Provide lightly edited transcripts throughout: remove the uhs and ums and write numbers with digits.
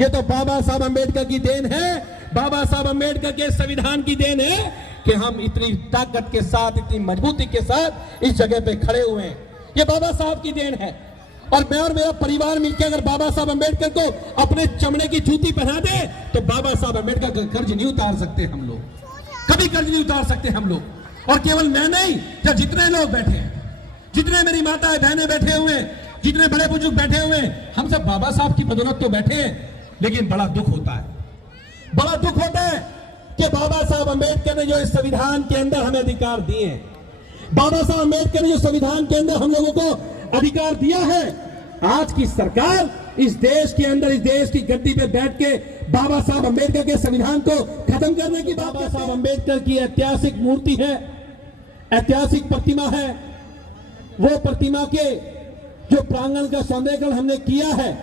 ये तो बाबा साहब अम्बेडकर की देन है, बाबा साहब अम्बेडकर के संविधान की देन है कि हम इतनी ताकत के साथ, इतनी मजबूती के साथ इस जगह पे खड़े हुए हैं। ये बाबा साहब की देन है। और मैं और मेरा परिवार मिलकर अगर बाबा साहब अम्बेडकर को अपने चमड़े की जूती पहना दे तो बाबा साहब अम्बेडकर का कर्ज नहीं उतार सकते हम लोग, कभी कर्ज नहीं उतार सकते हम लोग। और केवल मैं नहीं, जब जितने लोग बैठे हैं, जितने मेरी माता बहनें बैठे हुए हैं, जितने बड़े बुजुर्ग बैठे हुए हैं, हम सब बाबा साहब की बदौलत तो बैठे हैं। लेकिन बड़ा दुख होता है, बड़ा दुख होता है कि बाबा साहब अम्बेडकर ने जो इस संविधान के अंदर हमें अधिकार दिए हैं, बाबा साहब अम्बेडकर ने जो संविधान के अंदर हम लोगों को अधिकार दिया है, आज की सरकार इस देश के अंदर, इस देश की गद्दी पे बैठ के बाबा साहब अम्बेडकर के संविधान को खत्म करने की बात। बाबा साहब अम्बेडकर की ऐतिहासिक मूर्ति है, ऐतिहासिक प्रतिमा है। वो प्रतिमा के जो प्रांगण का सौंदर्यीकरण हमने किया है,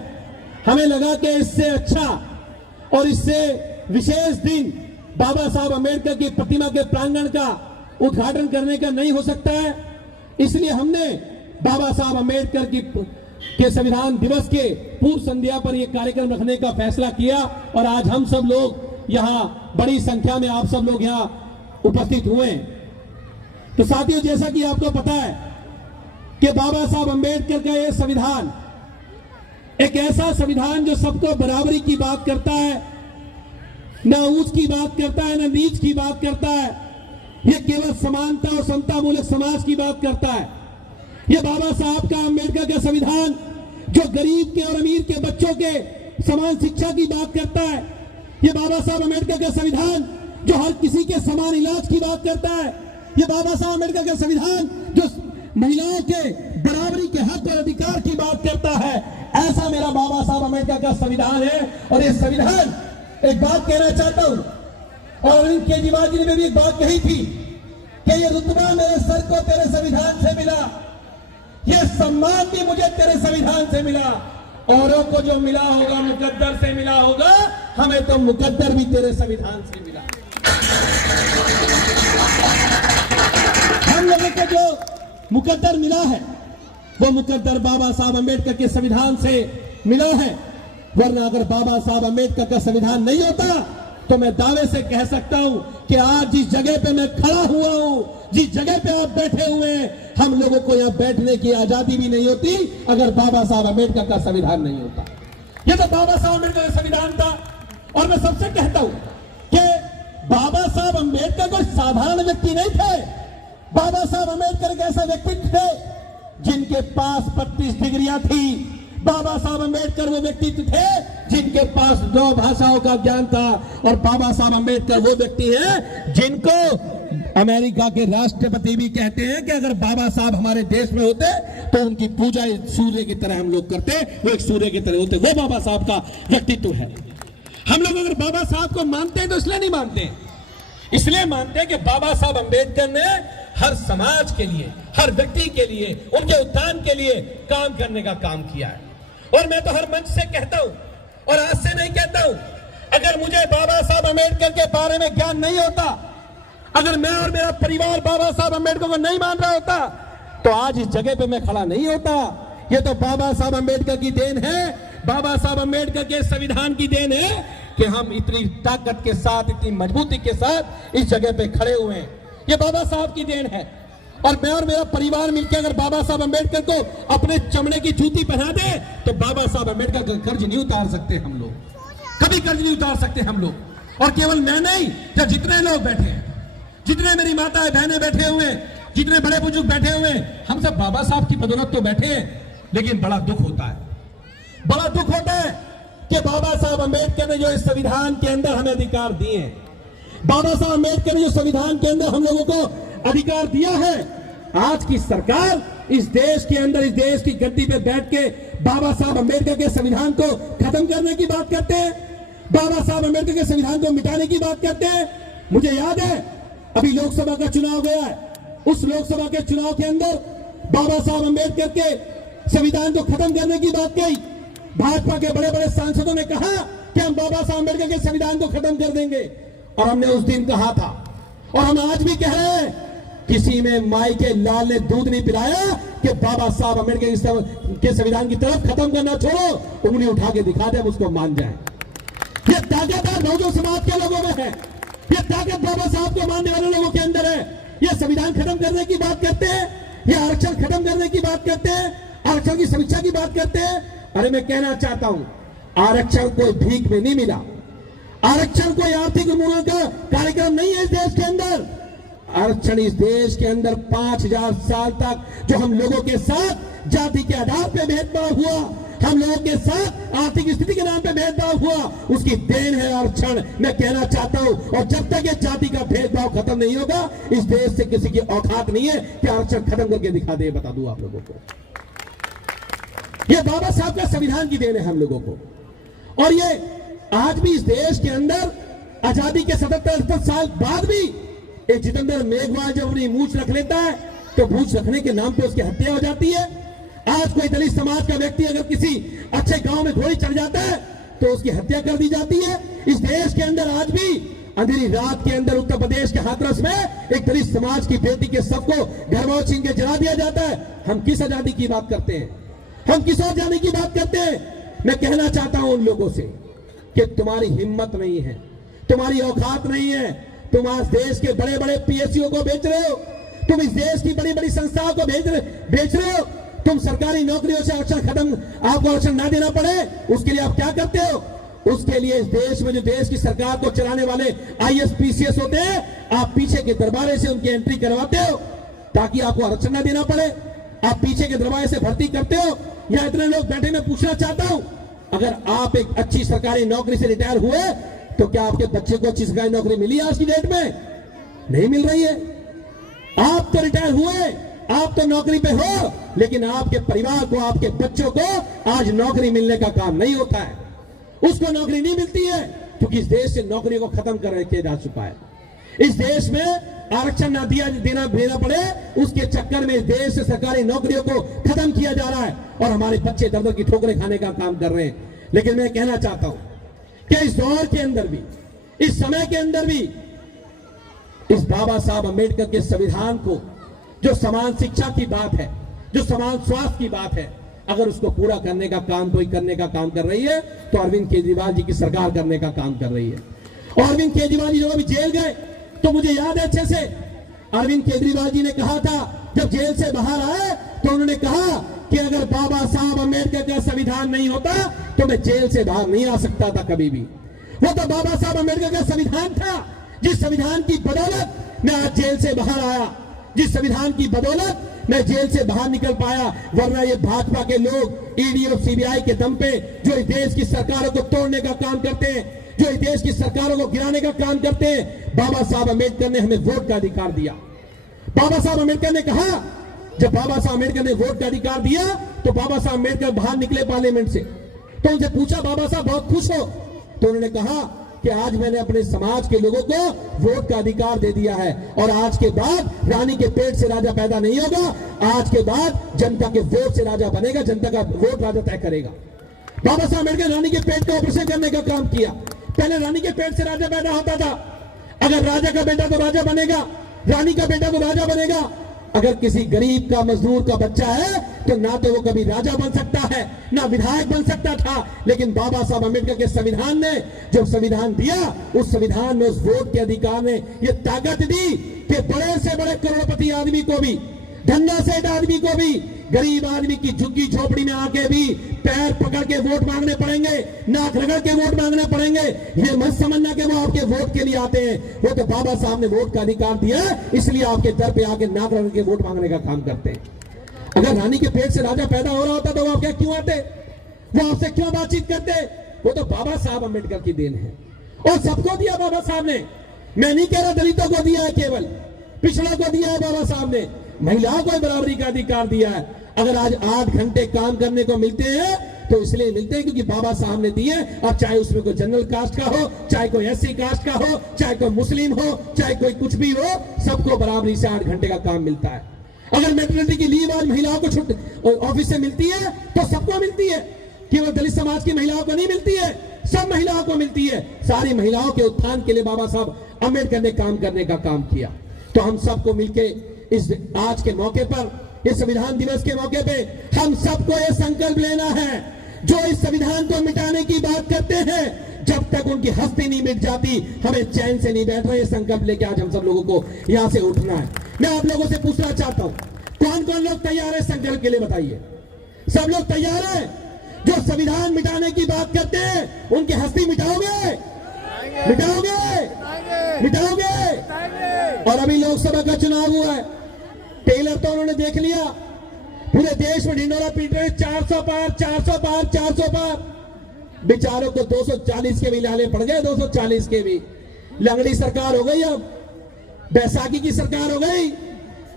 हमें लगा कि इससे अच्छा और इससे विशेष दिन बाबा साहब अम्बेडकर की प्रतिमा के प्रांगण का उद्घाटन करने का नहीं हो सकता है। इसलिए हमने बाबा साहब अम्बेडकर के संविधान दिवस के पूर्व संध्या पर यह कार्यक्रम रखने का फैसला किया और आज हम सब लोग यहां बड़ी संख्या में आप सब लोग यहां उपस्थित हुए। तो साथियों, जैसा कि आपको पता है कि बाबा साहब अम्बेडकर का यह संविधान एक ऐसा संविधान जो सबको बराबरी की बात करता है, ना ऊंच की बात करता है, ना नीच की बात करता है। यह केवल समानता और समता मूलक समाज की बात करता है। यह बाबा साहब का, अम्बेडकर का संविधान जो गरीब के और अमीर के बच्चों के समान शिक्षा की बात करता है। यह बाबा साहब अम्बेडकर का संविधान जो हर किसी के समान इलाज की बात करता है। यह बाबा साहब अम्बेडकर का संविधान जो महिलाओं के बराबरी के हक और अधिकार की बात करता है। ऐसा मेरा बाबा साहब अम्बेडकर का संविधान है। और यह संविधान, एक बात कहना चाहता हूं, और अरविंद केजरीवाल जी ने भी एक बात कही थी कि यह रुतबा मेरे सर को तेरे संविधान से मिला, यह सम्मान भी मुझे तेरे संविधान से मिला। औरों को जो मिला होगा मुकद्दर से मिला होगा, हमें तो मुकद्दर भी तेरे संविधान से मिला। हम लोगों को जो मुकद्दर मिला है वो मुकद्दर बाबा साहब अम्बेडकर के संविधान से मिला है। वरना अगर बाबा साहब अम्बेडकर का संविधान नहीं होता तो मैं दावे से कह सकता हूं कि आज जिस जगह पे मैं खड़ा हुआ हूं, जिस जगह पे आप बैठे हुए हैं, हम लोगों को यहां बैठने की आजादी भी नहीं होती अगर बाबा साहब अम्बेडकर का संविधान नहीं होता। यह तो बाबा साहब अम्बेडकर का संविधान था। और मैं सबसे कहता हूं कि बाबा साहब अम्बेडकर कोई साधारण व्यक्ति नहीं थे। बाबा साहब अम्बेडकर एक ऐसा व्यक्तित्व थे जिनके पास 32 डिग्रियां थी। बाबा साहब अम्बेडकर वो व्यक्तित्व थे जिनके पास 2 भाषाओं का ज्ञान था। और बाबा साहब अम्बेडकर वो व्यक्ति है जिनको अमेरिका के राष्ट्रपति भी कहते हैं कि अगर बाबा साहब हमारे देश में होते तो उनकी पूजा सूर्य की तरह हम लोग करते, वो एक सूर्य की तरह होते। वो बाबा साहब का व्यक्तित्व है। हम लोग अगर बाबा साहब को मानते हैं तो इसलिए नहीं मानते, इसलिए मानते हैं कि बाबा साहब अम्बेडकर ने हर समाज के लिए, हर व्यक्ति के लिए, उनके उत्थान के लिए काम करने का काम किया है। और मैं तो हर मंच से कहता हूं और आज से नहीं कहता हूं, अगर मुझे बाबा साहब अम्बेडकर के बारे में ज्ञान नहीं होता, अगर मैं और मेरा परिवार बाबा साहब अम्बेडकर को नहीं मान रहा होता तो आज इस जगह पे मैं खड़ा नहीं होता। ये तो बाबा साहब अम्बेडकर की देन है, बाबा साहब अम्बेडकर के संविधान की देन है कि हम इतनी ताकत के साथ, इतनी मजबूती के साथ इस जगह पे खड़े हुए हैं। ये बाबा साहब की देन है। और मैं और मेरा परिवार मिलकर अगर बाबा साहब अम्बेडकर को अपने चमड़े की जूती पहना दे तो बाबा साहब अम्बेडकर का कर्ज नहीं उतार सकते हम लोग, कभी कर्ज नहीं उतार सकते हम लोग। और केवल मैं नहीं, जब जितने लोग बैठे हैं, जितने मेरी माता बहनें बैठे हुए हैं, जितने बड़े बुजुर्ग बैठे हुए हैं, हम सब बाबा साहब की बदौलत तो बैठे हैं। लेकिन बड़ा दुख होता है, बड़ा दुख होता है कि बाबा साहब अम्बेडकर ने जो इस संविधान के अंदर हमें अधिकार दिए हैं, बाबा साहब अम्बेडकर ने जो संविधान के अंदर हम लोगों को अधिकार दिया है, आज की सरकार इस देश के अंदर, इस देश की गद्दी पे बैठ के बाबा साहब अम्बेडकर के संविधान को खत्म करने की बात करते हैं, बाबा साहब अम्बेडकर के संविधान को मिटाने की बात करते हैं। मुझे याद है अभी लोकसभा का चुनाव गया है, उस लोकसभा के चुनाव के अंदर बाबा साहब अम्बेडकर के संविधान को खत्म करने की बात कही। भाजपा के बड़े बड़े सांसदों ने कहा कि हम बाबा साहब अम्बेडकर के संविधान को खत्म कर देंगे। और हमने उस दिन कहा था और हम आज भी कह रहे हैं, किसी में माई के लाल ने दूध नहीं पिलाया कि बाबा साहब अम्बेडकर के संविधान की तरफ खत्म करना छोड़ो, उंगली उठा के दिखा दे, हम उसको मान जाए। ये ताकत बहुजन समाज के लोगों में है, ये ताकत बाबा साहब को मानने वाले लोगों के अंदर है। ये संविधान खत्म करने की बात करते हैं, ये आरक्षण खत्म करने की बात करते हैं, आरक्षण की समीक्षा की बात करते हैं। अरे मैं कहना चाहता हूं, आरक्षण कोई भीख में नहीं मिला, आरक्षण कोई आर्थिक उन्मूलन का कार्यक्रम नहीं है इस देश के अंदर। आरक्षण इस देश के अंदर 5000 साल तक जो हम लोगों के साथ जाति के आधार पर भेदभाव हुआ, हम लोगों के साथ आर्थिक स्थिति के नाम पे भेदभाव हुआ, उसकी देन है आरक्षण। मैं कहना चाहता हूं, और जब तक ये जाति का भेदभाव खत्म नहीं होगा, इस देश से किसी की औकात नहीं है कि आरक्षण खत्म करके दिखा दे। बता दूं आप लोगों को, ये बाबा साहब का संविधान की देन है हम लोगों को। और ये आज भी इस देश के अंदर आजादी के 77-78 साल बाद भी एक जितेंद्र मेघवाल जब अपनी मूंछ रख लेता है तो मूंछ रखने के नाम पे उसकी हत्या हो जाती है। आज कोई दलित समाज का व्यक्ति अगर किसी अच्छे गांव में घोड़ी चढ़ जाता है तो उसकी हत्या कर दी जाती है। इस देश के अंदर आज भी अंधेरी रात के अंदर उत्तर प्रदेश के हाथरस में एक दलित समाज की बेटी के सबको घरवाओं छीन के जला दिया जाता है। हम किस आजादी की बात करते हैं, हम किस और जाने की बात करते हैं। मैं कहना चाहता हूं उन लोगों से कि तुम्हारी हिम्मत नहीं है, तुम्हारी औकात नहीं है, तुम आज देश के बड़े बड़े पीएसयू को बेच रहे हो, तुम इस देश की बड़ी बड़ी संस्थाओं को बेच रहे हो, तुम सरकारी नौकरियों से आरक्षण खत्म, आपको आरक्षण ना देना पड़े, उसके लिए आप क्या करते हो? उसके लिए इस देश में जो देश की सरकार को चलाने वाले आईएएस पीसीएस होते हैं, आप पीछे के दरबारे से उनकी एंट्री करवाते हो ताकि आपको आरक्षण ना देना पड़े। आप पीछे के दरबारे से भर्ती करते हो। यहां इतने लोग बैठे, मैं पूछना चाहता हूं, अगर आप एक अच्छी सरकारी नौकरी से रिटायर हुए तो क्या आपके बच्चे को अच्छी सरकारी नौकरी मिली आज की डेट में? नहीं मिल रही है। आप तो रिटायर हुए, आप तो नौकरी पे हो, लेकिन आपके परिवार को, आपके बच्चों को आज नौकरी मिलने का काम नहीं होता है, उसको नौकरी नहीं मिलती है क्योंकि इस देश से नौकरी को खत्म कर किया जा चुका है। इस देश में आरक्षण ना देना पड़े, उसके चक्कर में इस देश से सरकारी नौकरियों को खत्म किया जा रहा है और हमारे बच्चे दर दर की ठोकरें खाने का काम कर रहे हैं। लेकिन मैं कहना चाहता हूं कि इस दौर के अंदर भी, इस समय के अंदर भी, इस बाबा साहब अंबेडकर के संविधान को, जो समान शिक्षा की बात है, जो समान स्वास्थ्य की बात है, अगर उसको पूरा करने का काम कोई करने का काम कर रही है तो अरविंद केजरीवाल जी की सरकार करने का काम कर रही है। और अरविंद केजरीवाल जी जब अभी जेल गए तो मुझे याद है अच्छे से, अरविंद केजरीवाल जी ने कहा था जब जेल से बाहर आए तो उन्होंने कहा कि अगर बाबा साहब अंबेडकर का संविधान नहीं होता तो मैं जेल से बाहर नहीं आ सकता था कभी भी। वो तो बाबा साहब अंबेडकर का संविधान था, जिस संविधान की बदौलत मैं आज जेल से बाहर आया, जिस संविधान की बदौलत मैं जेल से बाहर निकल पाया। वरना ये भाजपा के लोग ईडी और सीबीआई के दम पे जो इस देश की सरकारों को तोड़ने का काम करते हैं, जो इस देश की सरकारों को गिराने का काम करते हैं। बाबा साहब अंबेडकर ने हमें वोट का अधिकार दिया। बाबा साहब अंबेडकर ने कहा, जब बाबा साहब अंबेडकर ने वोट का अधिकार दिया तो बाबा साहब अंबेडकर बाहर निकले पार्लियामेंट से, तो उनसे पूछा, बाबा साहब बहुत खुश हो? तो उन्होंने कहा कि आज मैंने अपने समाज के लोगों को वोट का अधिकार दे दिया है और आज के बाद रानी के पेट से राजा पैदा नहीं होगा, आज के बाद जनता के वोट से राजा बनेगा, जनता का वोट राजा तय करेगा। बाबा साहब अम्बेडकर रानी के पेट का ऑपरेशन करने का काम किया। पहले रानी के पेट से राजा पैदा होता था, अगर राजा का बेटा तो राजा बनेगा, रानी का बेटा तो राजा बनेगा। अगर किसी गरीब का, मजदूर का बच्चा है तो ना तो वो कभी राजा बन सकता है, ना विधायक बन सकता था। लेकिन बाबा साहब अम्बेडकर के संविधान ने जब संविधान दिया, उस संविधान में, उस वोट के अधिकार ने ये ताकत दी कि बड़े से बड़े करोड़पति आदमी को भी, धन्ना सेठ आदमी को भी, गरीब आदमी की झुग्गी झोपड़ी में आके भी पैर पकड़ के वोट मांगने पड़ेंगे, नाक रगड़ के वोट मांगने पड़ेंगे। ये मत समझना कि वो आपके वोट के लिए आते हैं, वो तो बाबा साहब ने वोट का अधिकार दिया इसलिए आपके दर पे आके नाक रगड़ के वोट मांगने का काम करते हैं। अगर रानी के पेट से राजा पैदा हो रहा होता तो वो आप क्या क्यों आते, वो आपसे क्यों बातचीत करते? वो तो बाबा साहब अम्बेडकर की देन है और सबको दिया बाबा साहब ने। मैं नहीं कह रहा दलितों को दिया है, केवल पिछड़ों को दिया है बाबा साहब ने, महिलाओं को बराबरी का अधिकार दिया है। अगर आज 8 घंटे काम करने को मिलते हैं तो इसलिए मिलते हैं क्योंकि बाबा साहब ने दिए। और चाहे उसमें कोई जनरल कास्ट का हो, चाहे कोई एससी कास्ट का हो, चाहे कोई मुस्लिम हो, चाहे कोई कुछ भी हो, सबको बराबरी से 8 घंटे का काम मिलता है। अगर मैटरनिटी की लीव आज महिलाओं को छुट्टी ऑफिस से मिलती है तो सबको मिलती है, केवल दलित समाज की महिलाओं को नहीं मिलती है, सब महिलाओं को मिलती है। सारी महिलाओं के उत्थान के लिए बाबा साहब अम्बेडकर ने काम करने का काम किया। तो हम सबको मिलके इस आज के मौके पर, इस संविधान दिवस के मौके पे, हम सबको ये संकल्प लेना है, जो इस संविधान को मिटाने की बात करते हैं, जब तक उनकी हस्ती नहीं मिट जाती हमें चैन से नहीं बैठना। ये संकल्प लेके आज हम सब लोगों को यहां से उठना है। मैं आप लोगों से पूछना चाहता हूं, कौन कौन लोग तैयार है संकल्प के लिए? बताइए। सब लोग तैयार है? जो संविधान मिटाने की बात करते हैं उनकी हस्ती मिटाओगे? मिटाओगे? और अभी लोकसभा का चुनाव हुआ है, टेलर तो उन्होंने देख लिया, पूरे देश में ढिंडोरा पीट रहे, 400 पार 400 पार 400 पार। बेचारों को 240 के भी लाले पड़ गए, 240 के भी। लंगड़ी सरकार हो गई, अब बैसाखी की सरकार हो गई।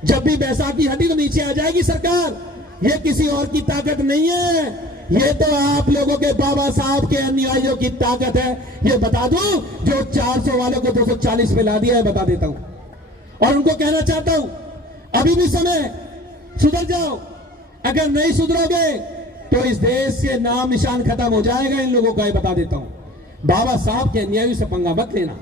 जब भी बैसाखी हटी तो नीचे आ जाएगी सरकार। ये किसी और की ताकत नहीं है, ये तो आप लोगों के बाबा साहब के अनुयायियों की ताकत है। ये बता दूं, जो 400 वालों को 240 पे ला दिया है, बता देता हूं। और उनको कहना चाहता हूं, अभी भी समय, सुधर जाओ। अगर नहीं सुधरोगे तो इस देश से नाम निशान खत्म हो जाएगा इन लोगों का, ये बता देता हूं। बाबा साहब के अन्यायी से पंगा मत लेना।